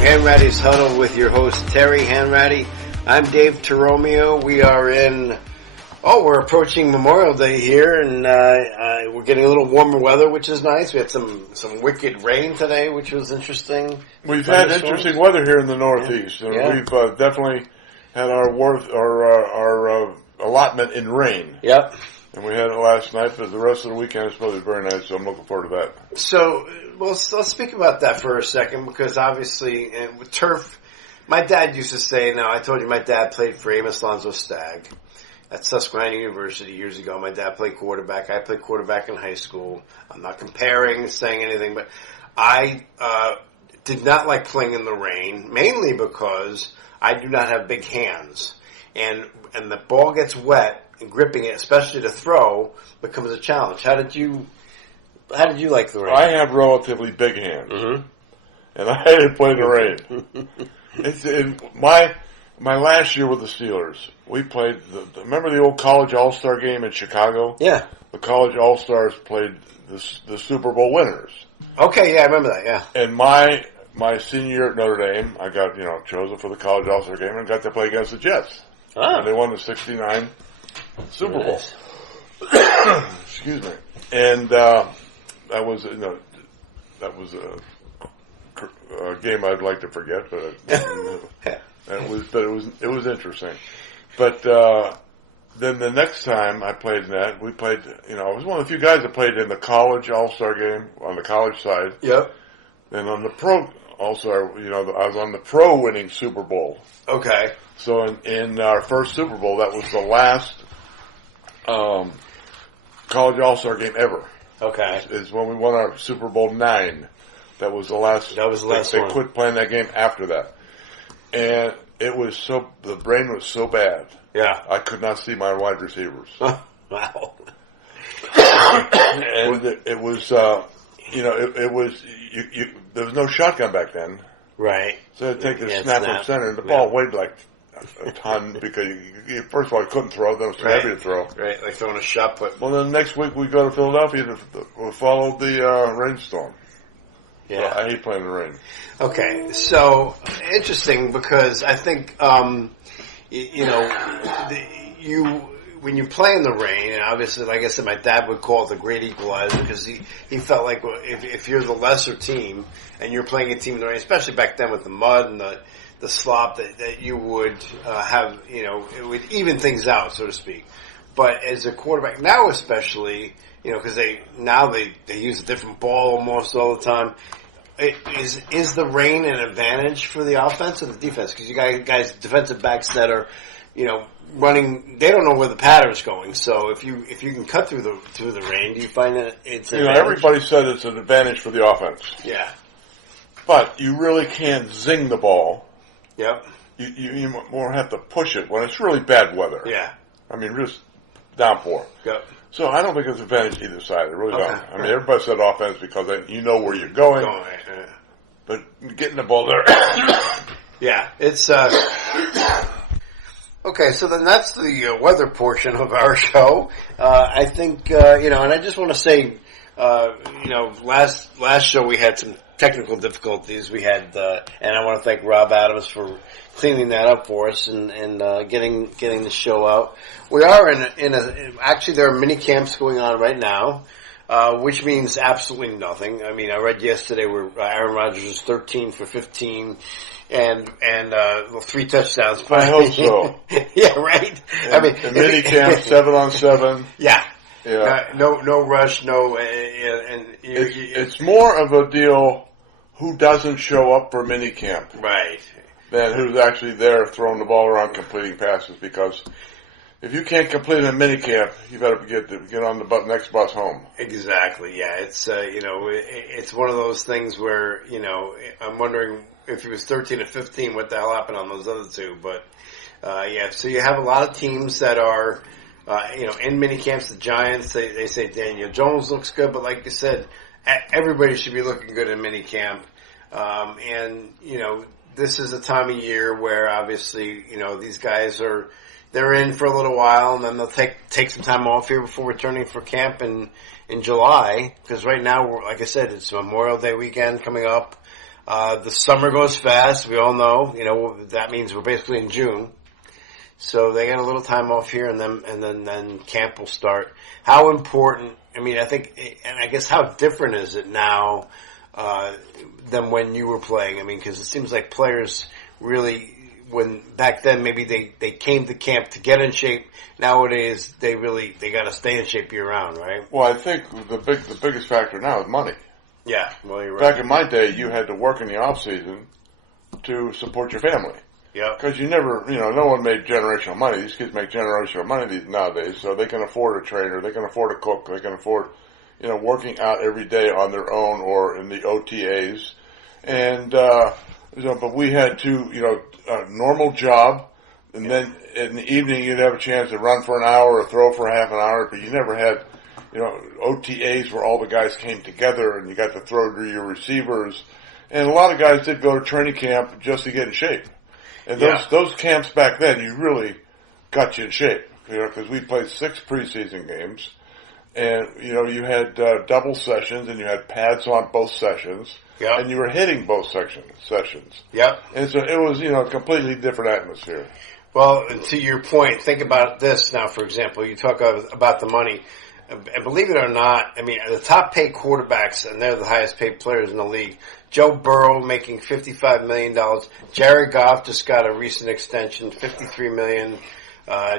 Hanratty'S Huddle with your host, Terry Hanratty. I'm Dave Taromeo. We are we're approaching Memorial Day here, and we're getting a little warmer weather, which is nice. We had some wicked rain today, which was interesting. We've had interesting weather here in the Northeast. Yeah. We've definitely had our allotment in rain. Yep. And we had it last night, but the rest of the weekend is supposed to be very nice, so I'm looking forward to that. So, let's speak about that for a second, because obviously, with turf, my dad used to say, I told you my dad played for Amos Lonzo Stagg at Susquehanna University years ago. My dad played quarterback. I played quarterback in high school. I'm not comparing, saying anything, but I did not like playing in the rain, mainly because I do not have big hands. And the ball gets wet, and gripping it, especially to throw, becomes a challenge. How did you like the rain? I have relatively big hands, and I hated playing the rain. My last year with the Steelers, we played. Remember the old college All-Star game in Chicago? Yeah. The college All-Stars played the Super Bowl winners. Okay, yeah, I remember that. Yeah. And my senior year at Notre Dame, I got chosen for the college All-Star game and got to play against the Jets. Ah. And they won the '69 Super Bowl. Nice. Excuse me. And that was a game I'd like to forget, but it was interesting. But then the next time I played in that, we played. I was one of the few guys that played in the college All-Star game on the college side. Yep. And on the pro All-Star, I was on the pro winning Super Bowl. Okay. So in our first Super Bowl, that was the last college All-Star game ever. Okay. Is when we won our Super Bowl IX. That was the last. That was the last one. one. They quit playing that game after that, and the rain was so bad. Yeah. I could not see my wide receivers. Wow. And it was, it was. There was no shotgun back then. Right. So I'd take the snap from center, and the ball weighed like a ton because you first of all, you couldn't throw, then it was too heavy to throw. Right, like throwing a shot put. Well, then next week we go to Philadelphia to follow the rainstorm. Yeah. So I hate playing in the rain. Okay, so interesting because I think when you play in the rain, and obviously, like I said, my dad would call it the great equalizer because he felt like if you're the lesser team and you're playing a team in the rain, especially back then with the mud and the slop, that you would have, it would even things out, so to speak. But as a quarterback now, especially, because they use a different ball almost all the time. Is the rain an advantage for the offense or the defense? Because you guys defensive backs that are, running, they don't know where the pattern's going. So if you can cut through the rain, do you find that it's an advantage? Everybody said it's an advantage for the offense. Yeah. But you really can't zing the ball. Yep. You more have to push it when it's really bad weather. Yeah. I mean, just downpour. Yep. So I don't think it's an advantage either side. I really don't. I mean, Right. everybody said offense because you know where you're going. But getting the ball there. Yeah, it's okay. So then that's the weather portion of our show. I think and I just want to say, last show we had some technical difficulties. We had, and I want to thank Rob Adams for cleaning that up for us and getting the show out. We are actually there are mini camps going on right now. Which means absolutely nothing. I mean, I read yesterday where Aaron Rodgers is 13 for 15 and 3 touchdowns. I hope so. Yeah, right. And mini camp 7-on-7. Yeah. Yeah. No rush. No. It's more of a deal. Who doesn't show up for mini camp? Right. Than who's actually there throwing the ball around, completing passes, because. If you can't complete a minicamp, you better get on the next bus home. Exactly. Yeah. It's it's one of those things where I'm wondering if he was 13 or 15, what the hell happened on those other two? But yeah. So you have a lot of teams that are in minicamps. The Giants, they say Daniel Jones looks good, but like you said, everybody should be looking good in minicamp. And this is a time of year where obviously these guys they're in for a little while, and then they'll take some time off here before returning for camp in July. Because right now, like I said, it's Memorial Day weekend coming up. The summer goes fast. We all know. That means we're basically in June. So they got a little time off here, and then camp will start. How important? I mean, I think, and I guess how different is it now than when you were playing? I mean, because it seems like players really, when back then maybe they came to camp to get in shape. Nowadays they got to stay in shape year round, right? Well, I think the biggest factor now is money. Yeah, well, you're right. Back in my day, you had to work in the off season to support your family. Yeah. Because you never, no one made generational money. These kids make generational money nowadays, so they can afford a trainer, they can afford a cook, they can afford, working out every day on their own or in the OTAs. And, but we had to, a normal job, and then in the evening you'd have a chance to run for an hour or throw for half an hour, but you never had, OTAs where all the guys came together and you got to throw to your receivers. And a lot of guys did go to training camp just to get in shape. And those camps back then, you really got you in shape, because we played 6 preseason games, and you had double sessions, and you had pads on both sessions, and you were hitting both sessions. Yep. And so it was a completely different atmosphere. Well, to your point, think about this now. For example, you talk about the money, and believe it or not, I mean the top paid quarterbacks, and they're the highest paid players in the league. Joe Burrow making $55 million. Jared Goff just got a recent extension, $53 million.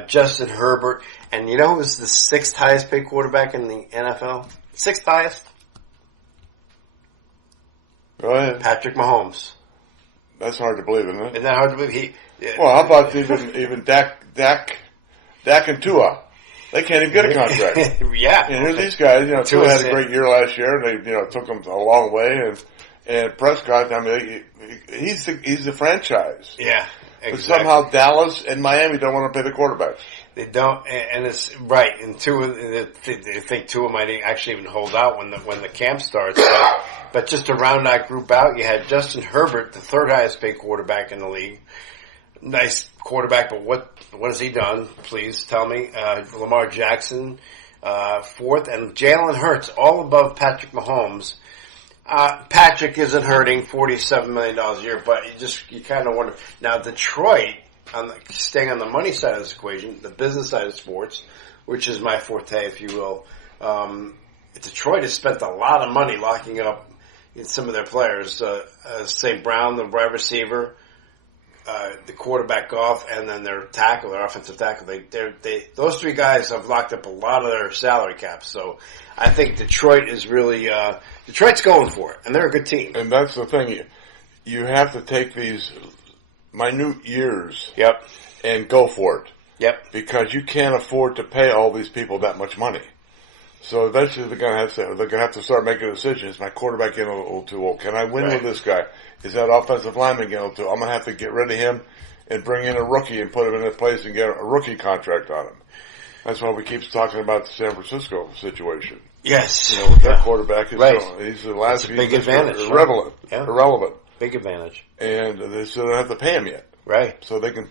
Justin Herbert. And you know who's the 6th highest paid quarterback in the NFL? 6th highest? Go ahead. Patrick Mahomes. That's hard to believe, isn't it? Isn't that hard to believe? Well, how about even Dak and Tua? They can't even get a contract. Yeah. And here's these guys, Tua had a great year last year, and they, took them a long way, and Prescott, I mean, he's the franchise. Yeah, exactly. But somehow Dallas and Miami don't want to pay the quarterbacks. They don't, and it's right. And Tua, they think Tua might actually even hold out when the camp starts. But just to round that group out, you had Justin Herbert, the 3rd highest paid quarterback in the league. Nice quarterback, but what has he done? Please tell me. Lamar Jackson, 4th, and Jalen Hurts, all above Patrick Mahomes. Patrick isn't hurting $47 million a year, but you kind of wonder. Now, Detroit, staying on the money side of this equation, the business side of sports, which is my forte, if you will, Detroit has spent a lot of money locking up some of their players. St. Brown, the wide receiver, the quarterback Goff, and then their offensive tackle. Those 3 guys have locked up a lot of their salary caps. So I think Detroit is really Detroit's going for it, and they're a good team. And that's the thing. You have to take these minute years and go for it. Yep. Because you can't afford to pay all these people that much money. So eventually they're going to have to start making decisions. Is my quarterback getting a little too old? Can I win with this guy? Is that offensive lineman getting a little too old? I'm going to have to get rid of him and bring in a rookie and put him in a place and get a rookie contract on him. That's why we keep talking about the San Francisco situation. Yes. With their quarterback, he's the last. It's a big advantage. Irrelevant. Big advantage. And they still don't have to pay him yet. Right. So they can,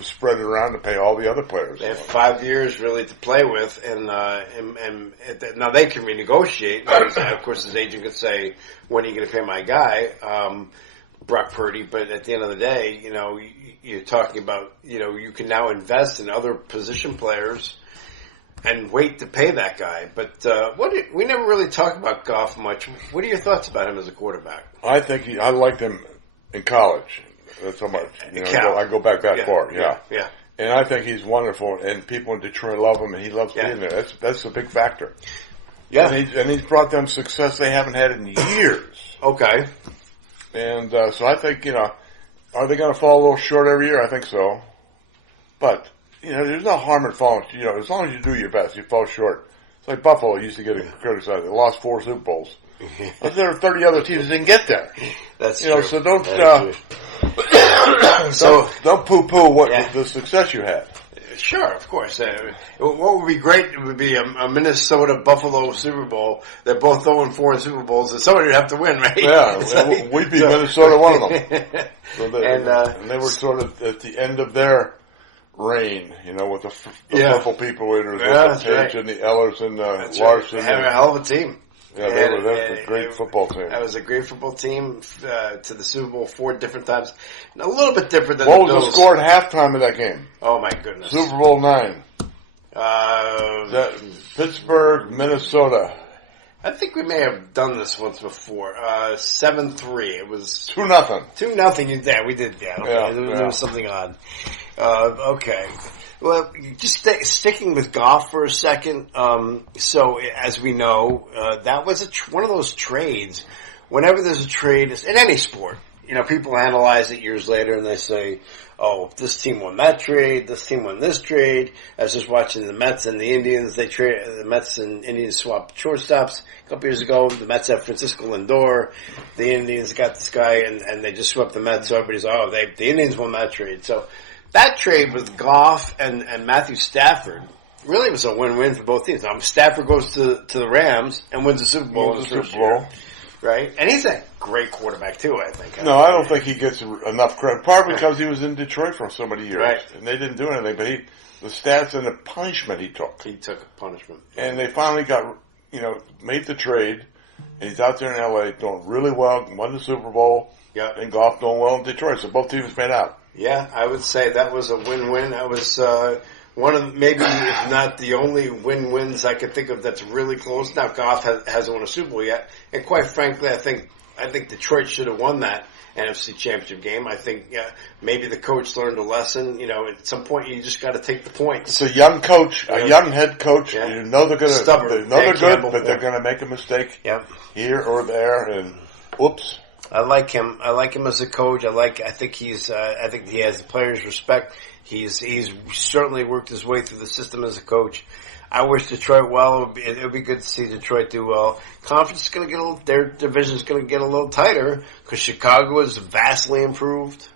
spread it around and pay all the other players. They have 5 years really to play with, and now they can renegotiate. Of course, his agent could say, "When are you going to pay my guy, Brock Purdy?" But at the end of the day, you're talking about, you can now invest in other position players and wait to pay that guy. But we never really talk about Goff much. What are your thoughts about him as a quarterback? I think I liked him in college. That's so much. I go back that far. Yeah. And I think he's wonderful, and people in Detroit love him, and he loves being there. That's a big factor. Yeah. And he's brought them success they haven't had in years. Okay. And so I think, are they going to fall a little short every year? I think so. But, there's no harm in falling. As long as you do your best, you fall short. It's like Buffalo used to get criticized. They lost 4 Super Bowls. But there are 30 other teams that didn't get there. That's true. So don't don't poo-poo the success you had. Sure, of course. What would be great would be a Minnesota-Buffalo Super Bowl. They're both 0-4 in Super Bowls, and somebody would have to win, right? Yeah, we beat Minnesota, one of them. So and they were sort of at the end of their reign, with the purple people eaters, with the Page and the Ellers and the Larson. They have a hell of a team. Yeah, that was a great football team. That was a great football team to the Super Bowl 4 different times. And a little bit different than what the was Bills. the score at halftime of that game? Oh, my goodness. Super Bowl 9. Pittsburgh, Minnesota. I think we may have done this once before. 7-3. It was 2-0. 2-0. Yeah, we did. Yeah, okay. Yeah, There was something odd. Okay. Well, just sticking with golf for a second. So, as we know, that was one of those trades. Whenever there's a trade in any sport, people analyze it years later and they say, "Oh, this team won that trade. This team won this trade." I was just watching the Mets and the Indians. The Mets and Indians swapped shortstops a couple years ago. The Mets have Francisco Lindor. The Indians got this guy, and they just swept the Mets. So everybody's, the Indians won that trade. So that trade with Goff and Matthew Stafford really was a win-win for both teams. Stafford goes to the Rams and wins the Super Bowl in his first year. Right? And he's a great quarterback, too, I think. No, I don't think he gets enough credit. Partly because he was in Detroit for so many years. Right. And they didn't do anything. But the stats and the punishment he took. He took a punishment. And they finally made the trade. And he's out there in L.A. doing really well, won the Super Bowl. Yeah. And Goff doing well in Detroit. So both teams made out. Yeah, I would say that was a win-win. That was one of maybe, if not the only win-wins I could think of that's really close. Now, Goff hasn't won a Super Bowl yet, and quite frankly, I think Detroit should have won that NFC Championship game. I think maybe the coach learned a lesson. At some point, you just got to take the points. It's a young coach, a young head coach. Yeah. You know they're going to, Stubborn. they're good, Campbell, but they're going to make a mistake here or there, and whoops. I like him. I like him as a coach. I think he has the players' respect. He's certainly worked his way through the system as a coach. I wish Detroit well. It would be good to see Detroit do well. Conference is going to get their division is going to get a little tighter because Chicago is vastly improved.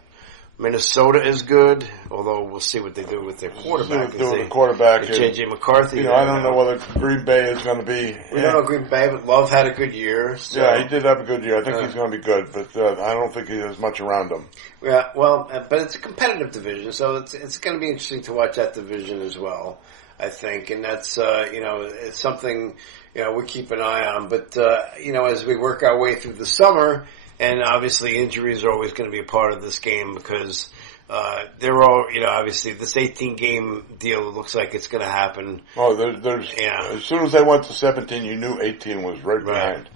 Minnesota is good, although we'll see what they do with their quarterback. J.J. McCarthy. I don't know whether Green Bay is going to be. We don't know Green Bay, but Love had a good year. So. Yeah, he did have a good year. I think he's going to be good, but I don't think he has much around him. Yeah, well, but it's a competitive division, so it's going to be interesting to watch that division as well, I think, and that's it's something we keep an eye on. But as we work our way through the summer. And obviously injuries are always going to be a part of this game because they're all, obviously this 18-game deal looks like it's going to happen. Oh, there's as soon as they went to 17, you knew 18 was right behind.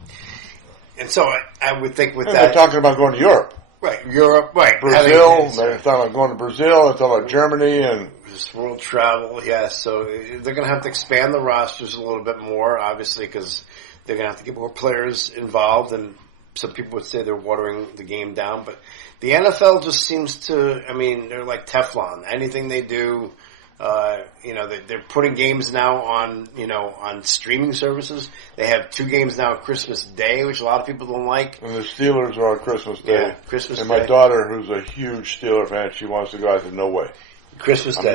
And so I would think with that. They're talking about going to Europe. Right, Europe, right. Brazil, they're talking about going to Brazil, they're talking about Germany and... Just world travel, yes. So they're going to have to expand the rosters a little bit more, obviously, because they're going to have to get more players involved and some people would say they're watering the game down, but the NFL just seems to, they're like Teflon. Anything they do, they're putting games now on streaming services. They have 2 games now on Christmas Day, which a lot of people don't like. And the Steelers are on Christmas Day. Yeah, Christmas and Day. my daughter, who's a huge Steeler fan, she wants to go. I said, no way. Christmas Day.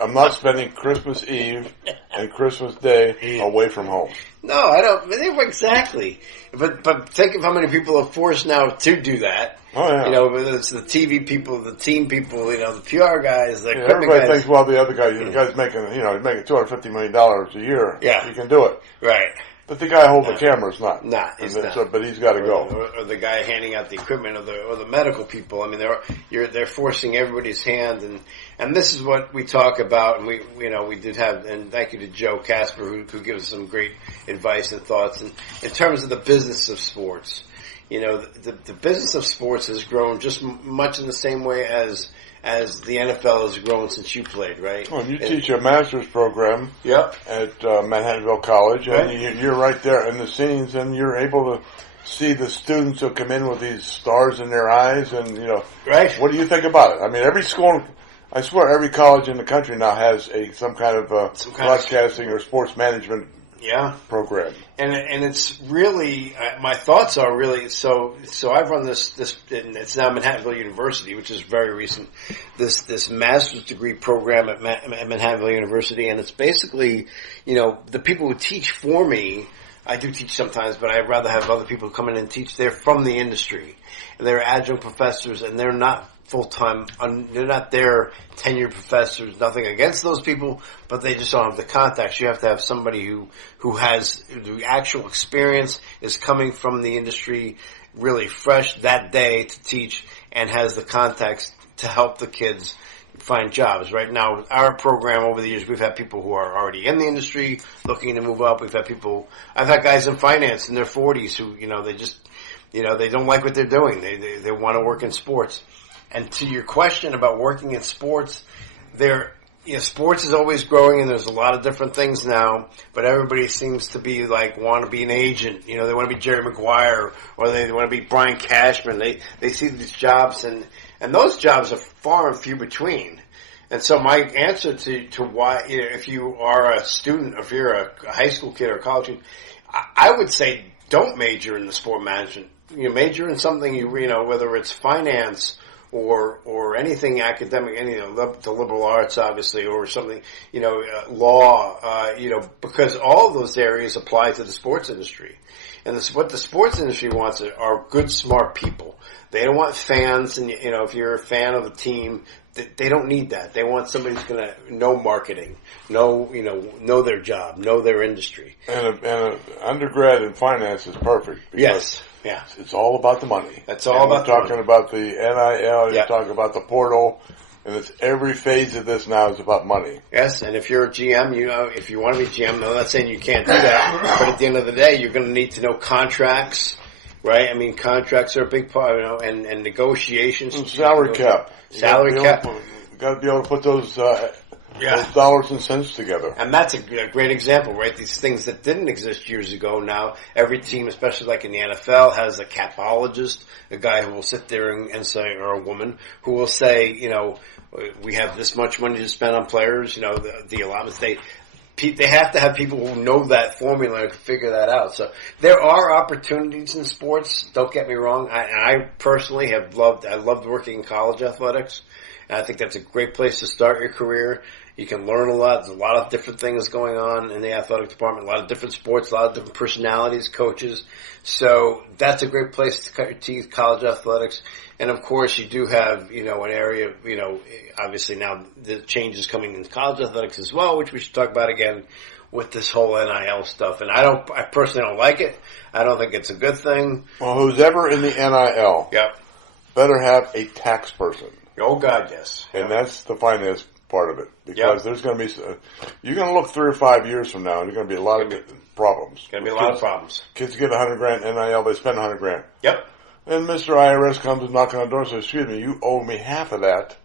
I'm not spending Christmas Eve and Christmas Day away from home. No, I don't. Exactly. But think of how many people are forced now to do that. Oh, yeah. Whether it's the TV people, the team people, the PR guys, the equipment everybody guys. thinks, well, the other guy, the guy's making, he's making $250 million a year. Yeah. He can do it. Right. But the guy holding the camera is not. Nah, he's not. So, but he's got to go. Or the guy handing out the equipment, or the medical people. They're forcing everybody's hand, and this is what we talk about. And we did have, and thank you to Joe Casper who gives us some great advice and thoughts. And in terms of the business of sports, the business of sports has grown just much in the same way as the NFL has grown since you played, right? Well, you teach a master's program Yep. at Manhattanville College, and Right. you're right there in the scenes, and you're able to see the students who come in with these stars in their eyes, and, Right. what do you think about it? Every school, I swear every college in the country now has some kind of broadcasting or sports management program. And it's really, my thoughts are really, so I've run this, and it's now Manhattanville University, which is very recent, this master's degree program at Manhattanville University, and it's basically, the people who teach for me, I do teach sometimes, but I'd rather have other people come in and teach. They're from the industry, and they're adjunct professors, and they're not full-time, they're not there tenured professors, nothing against those people, but they just don't have the contacts. You have to have somebody who has the actual experience, is coming from the industry really fresh that day to teach, and has the contacts to help the kids find jobs. Right now, our program over the years, we've had people who are already in the industry looking to move up. I've had guys in finance in their 40s who, they just, they don't like what they're doing. They want to work in sports. And to your question about working in sports, sports is always growing, and there's a lot of different things now, but everybody seems to be want to be an agent. They want to be Jerry Maguire, or they want to be Brian Cashman. They see these jobs, and those jobs are far and few between. And so my answer to why, if you are a student, or if you're a high school kid or a college kid, I would say don't major in the sport management. Major in something whether it's finance or anything academic, the liberal arts, obviously, or something, law, because all of those areas apply to the sports industry. And what the sports industry wants are good, smart people. They don't want fans, and, if you're a fan of a team, they don't need that. They want somebody who's going to know marketing, know their job, know their industry. And an undergrad in finance is perfect. Yes. Yeah. It's all about the money. That's all about the money. You're talking about the NIL, Yep. you're talking about the portal, and it's every phase of this now is about money. Yes, and if you're a GM, if you want to be GM, I'm not saying you can't do that, but at the end of the day, you're going to need to know contracts, right? I mean, contracts are a big part, and negotiations. And salary cap. Salary cap. You got to be able to put those dollars and cents together. And that's a great example, right? These things that didn't exist years ago, now every team, especially like in the NFL, has a capologist, a guy who will sit there and say, or a woman, who will say, we have this much money to spend on players, the allotments. They have to have people who know that formula and can figure that out. So there are opportunities in sports. Don't get me wrong. I personally I loved working in college athletics. And I think that's a great place to start your career. You can learn a lot. There's a lot of different things going on in the athletic department, a lot of different sports, a lot of different personalities, coaches. So that's a great place to cut your teeth, college athletics. And of course, you do have, an area, obviously now the changes coming in college athletics as well, which we should talk about again with this whole NIL stuff. And I personally don't like it. I don't think it's a good thing. Well, who's ever in the NIL better have a tax person. Oh, God, yes. And that's the finance part of it. Because there's going to be, you're going to look 3 or 5 years from now, and there's going to be a lot of problems. Going to be a lot of problems. Kids get $100,000 NIL, they spend $100,000. Yep. And Mr. IRS comes and knocking on the door and says, excuse me, you owe me half of that,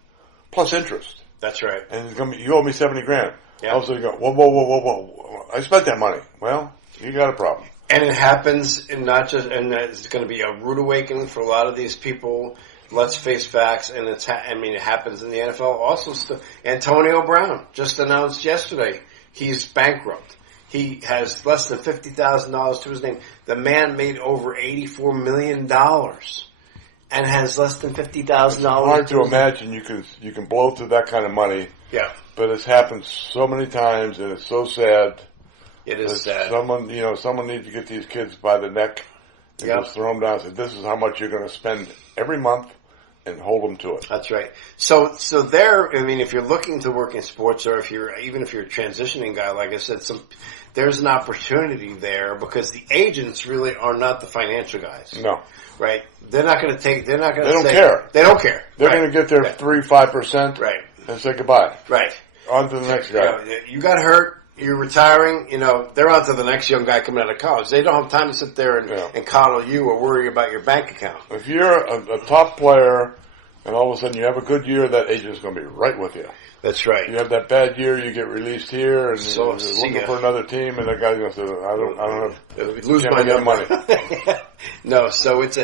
plus interest. That's right. And it's going to be, you owe me $70,000. Yep. Also you go, whoa. I spent that money. Well, you got a problem. And it happens, and it's going to be a rude awakening for a lot of these people. Let's face facts, and it happens in the NFL. Also, Antonio Brown just announced yesterday he's bankrupt. He has less than $50,000 to his name. The man made over $84 million and has less than $50,000. It's hard to imagine you can blow through that kind of money. Yeah, but it's happened so many times, and it's so sad. It is sad. Someone needs to get these kids by the neck and just throw them down and say, "This is how much you're going to spend every month." And hold them to it. That's right. So there, if you're looking to work in sports, or if you're a transitioning guy, like I said, there's an opportunity there, because the agents really are not the financial guys. No. Right? They're not going to take. They don't care. They don't care. They're going to get their 3-5%. Right. And say goodbye. Right. On to the next guy. You got hurt. You're retiring. They're on to the next young guy coming out of college. They don't have time to sit there and coddle you or worry about your bank account. If you're a top player and all of a sudden you have a good year, that agent's going to be right with you. That's right. You have that bad year, you get released here, and you're looking for another team, and that guy's going to say, I don't have, lose my money. No, so it's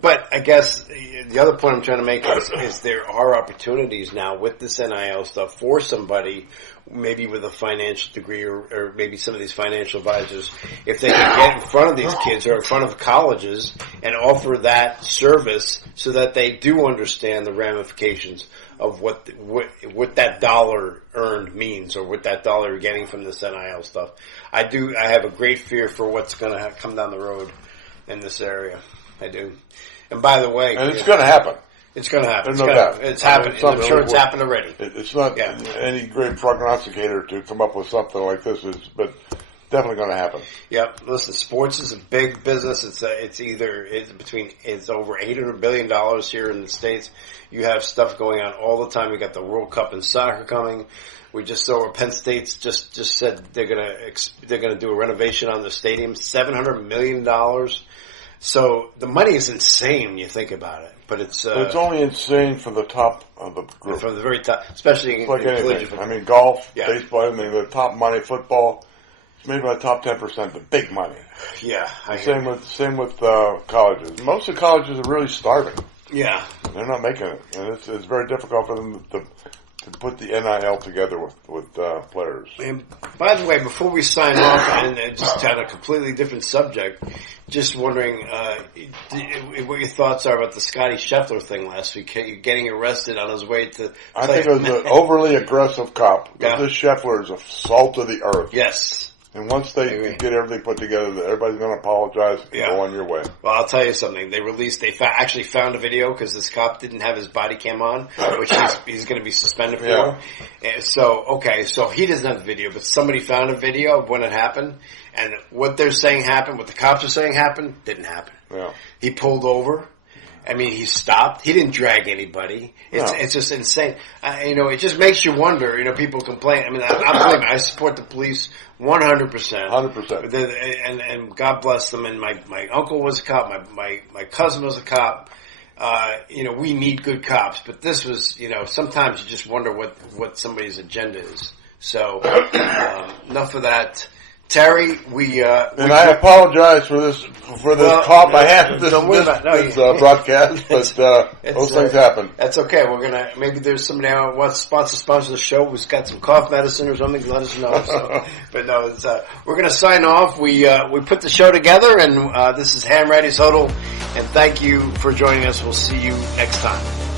but I guess the other point I'm trying to make is there are opportunities now with this NIL stuff for somebody, maybe with a financial degree, or maybe some of these financial advisors, if they can get in front of these kids or in front of colleges and offer that service so that they do understand the ramifications of what that dollar earned means, or what that dollar you're getting from this NIL stuff. I have a great fear for what's going to come down the road in this area. I do. And by the way, and it's going to happen. It's going to happen. There's no doubt. It's happening. I'm sure it's happened already. It's not any great prognosticator to come up with something like this, but definitely going to happen. Yep. Listen, sports is a big business. It's over $800 billion here in the States. You have stuff going on all the time. You got the World Cup in soccer coming. We just saw where Penn State's just said they're gonna do a renovation on the stadium, $700 million. So the money is insane when you think about it. But it's only insane for the top of the group. From the very top, especially in collegiate football. I mean, golf, baseball, the top money, football. It's made by the top 10%, the big money. Yeah, same with colleges. Most of the colleges are really starving. Yeah, they're not making it, and it's very difficult for them to put the NIL together with players. And by the way, before we sign off, and just on a completely different subject, just wondering what your thoughts are about the Scotty Scheffler thing last week, getting arrested on his way to. I think it was an overly aggressive cop. Yeah. This Scheffler is a salt of the earth. Yes. And once they get everything put together, everybody's going to apologize and go on your way. Well, I'll tell you something. They actually found a video because this cop didn't have his body cam on, which he's going to be suspended for. Yeah. And so he doesn't have the video, but somebody found a video of when it happened, and what they're saying happened, what the cops are saying happened, didn't happen. Yeah. He pulled over. I mean, he stopped. He didn't drag anybody. It's just insane. It just makes you wonder. People complain. I mean, I support the police 100%. 100%. And God bless them. And my uncle was a cop. My cousin was a cop. We need good cops. But this was, sometimes you just wonder what somebody's agenda is. So, enough of that. Terry, I apologize for this cop I had this broadcast, but those things happen. That's okay. Maybe there's somebody who wants to sponsor the show who's got some cough medicine or something. Let us know. So, but no, we're going to sign off. We put the show together, and this is Hanratty'S Huddle, and thank you for joining us. We'll see you next time.